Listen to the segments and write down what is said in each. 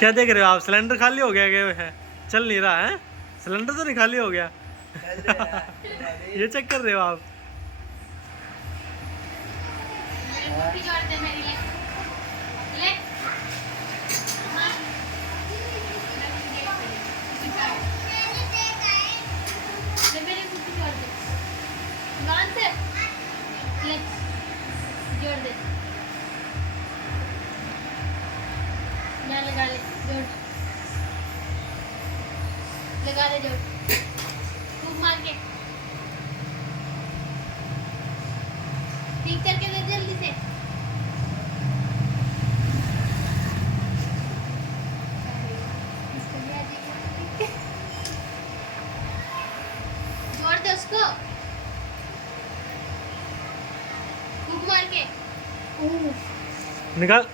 क्या देख रहे हो आप? सिलेंडर खाली हो गया क्या है? चल नहीं रहा है सिलेंडर, तो नहीं खाली हो गया? ये चेक कर रहे हो आप? जोड़ दे, मैं लगा ले, जोड़ लगा ले, जोड़ खूब मार के ठीक करके दे जल्दी से। जोड़ दे उसको खूब मार के निकाल।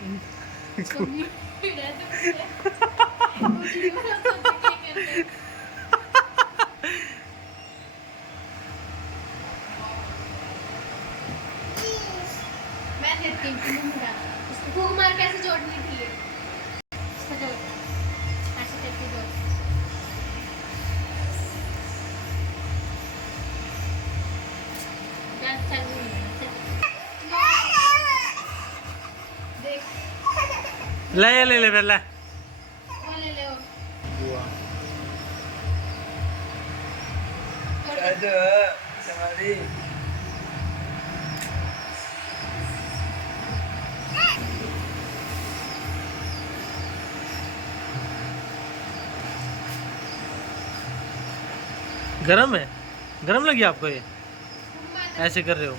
मैं देती हूँ, इसको फूंक मार कैसे जोड़नी थी ये? इसको जोड़, ऐसे करके जोड़। चल चल देख, ले ले ले ले वो ले ले वो। गरम है? गरम लगी आपको ये? फूंक मार ऐसे कर रहे हो?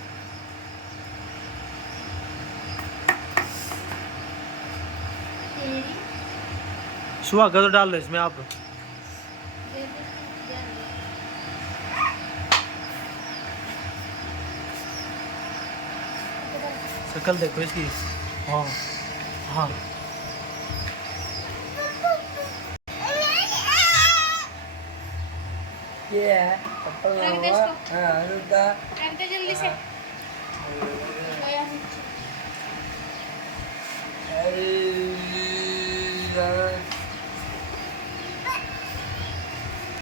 तेरी सुहागा तो डाल दो इसमें आप। दे दे शक्ल देखो इसकी। हाँ हाँ। रख दे इसको, रख दे जल्दी से।